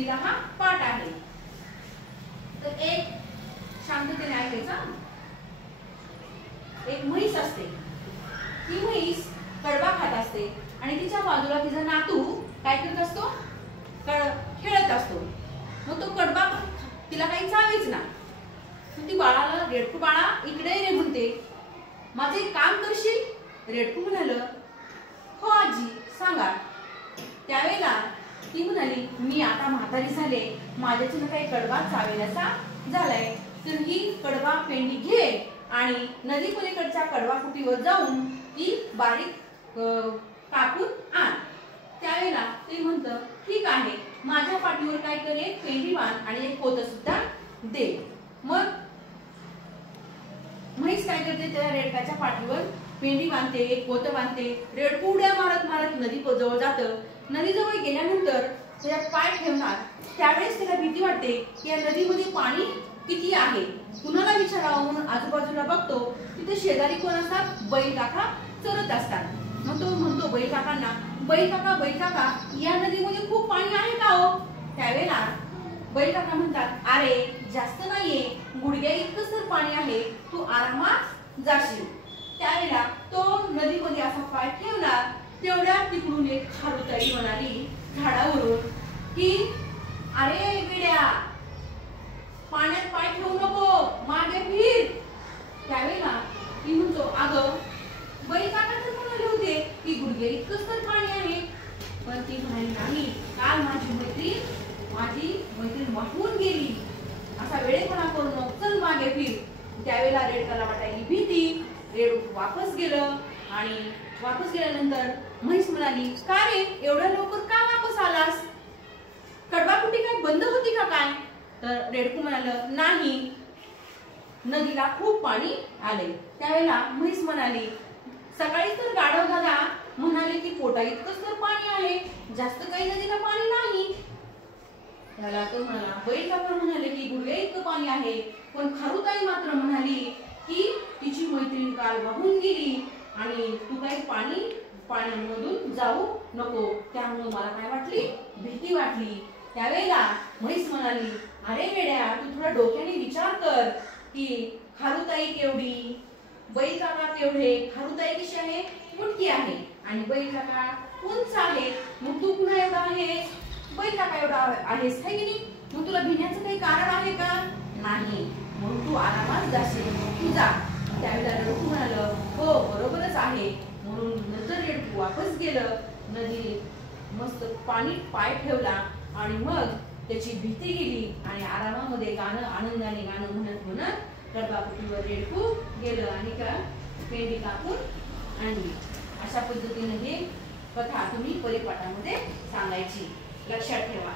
मैत्रिणीला हा पाठ आहे. तर एक शांततेने ऐकायचा. एक म्हैस असते. ती म्हैस कडबा खात असते आणि तिच्या बाजूला तिचा नातू काय करत असतो, खेळत असतो. मग तो कडबा तिला काही चावेच ना. ती बाळाला, रेडकू बाळा इकडे रे म्हणते, माझे एक काम करशील? रेडकू म्हणाल, हो आजी सांगा. त्यावेळेला ती म्हणाली, मी आता म्हातारी झाले, माझ्यातून काही कडबा चावेलासा झालाय, तर ही कडबा पेंडी घे आणि नदी पलीकडच्या कडबा फुटीवर जाऊन ती बारीक कापून आण. त्यावेळेला ते म्हणतं, ठीक आहे, माझ्या पाठीवर काय कर, एक पेंडी बांध आणि एक पोतं सुद्धा दे. मग म्हैस काय करते, त्या रेडकाच्या पाठीवर पेंडी बांधते, एक पोतं बांधते. रेडकू उड्या मारत मारत नदी जवळ जातं. नदीजवळ गेल्यानंतर त्याच्यात पाय ठेवणार. त्यावेळेस त्याला भीती वाटते की या नदीमध्ये पाणी किती आहे. कुणाला विचारावं म्हणून आजूबाजूला बघतो. तिथे शेजारी कोण असतात, बैल काका चरत असतात. मग तो म्हणतो बैल काकांना, बैल काका या नदीमध्ये खूप पाणी आहे का हो? त्यावेळेला बैल काका म्हणतात, अरे जास्त नाहीये, गुडघ्या इतकंच तर पाणी आहे, तू आरामात जाशील. त्यावेळेला तो नदीमध्ये असा पाय ठेवला. तेवढ्या तिकडून एक खारुताई म्हणाली झाडावरून की, अरे विड्या, पाण्यात पाय ठेवू नको, मागे फिर. त्यावेळेला ती म्हणतो, अगं बैल काका तर म्हणाले होते की गुडघे इतकंच तर पाणी आहे. पण ती म्हणाली, नाही, काल माझी मैत्रीण वाहून गेली, असा वेळेपणा करू नको, चल मागे फिर. त्यावेळेला रेडकाला वाटायली भीती. रेडू वापस गेलं आणि वापस गेल्यानंतर म्हैस म्हणाली, का रे एवढ्या लवकर का वापस आलास? कडबाकुटी काय बंद होती का काय? तर रेडकू म्हणालं, नाही, नदीला खूप पाणी आले. त्यावेळेला म्हैस म्हणाली, सकाळी तर गाढव दादा म्हणाले की पोटा इतकंच तर पाणी आहे, जास्त काही नदीला पाणी नाही. त्याला तो म्हणाला, बैल काका म्हणाले की गुडघे इतकं पाणी आहे, पण खारुताई मात्र म्हणाली की तिची मैत्रीण काल वाहून गेली आणि तू काही पाण्यामधून जाऊ नको. त्यामुळे मला काय वाटली, भीती वाटली. त्यावेळेला म्हैस म्हणाली, अरे वेड्या, तू थोडा डोक्याने विचार कर की खारुताई केवढी, बैल काका केवढे. खारुताई कशी आहे, मुटकी आहे आणि बैल काका उंच आहे. मग तू पुन्हा एवढा आहेस, बैल काका एवढा आहेस, है की नाही? मग तुला भिण्याचं काही कारण आहे का? नाही, म्हणून तू आरामात जाशील, तू जा. त्यावेळेला रेडकू म्हणालं, हो बरोबरच आहे. म्हणून नंतर रेडकू वापस गेलं. नदी मस्त पाणी पाय ठेवला आणि मग त्याची भीती गेली आणि आरामामध्ये गाणं, आनंदाने गाणं म्हणत म्हणत कडबाकुटीवर रेडकू गेलं आणि का पेंडी कापून आणली. अशा पद्धतीने ही कथा तुम्ही परिपाठामध्ये सांगायची. लक्षात ठेवा.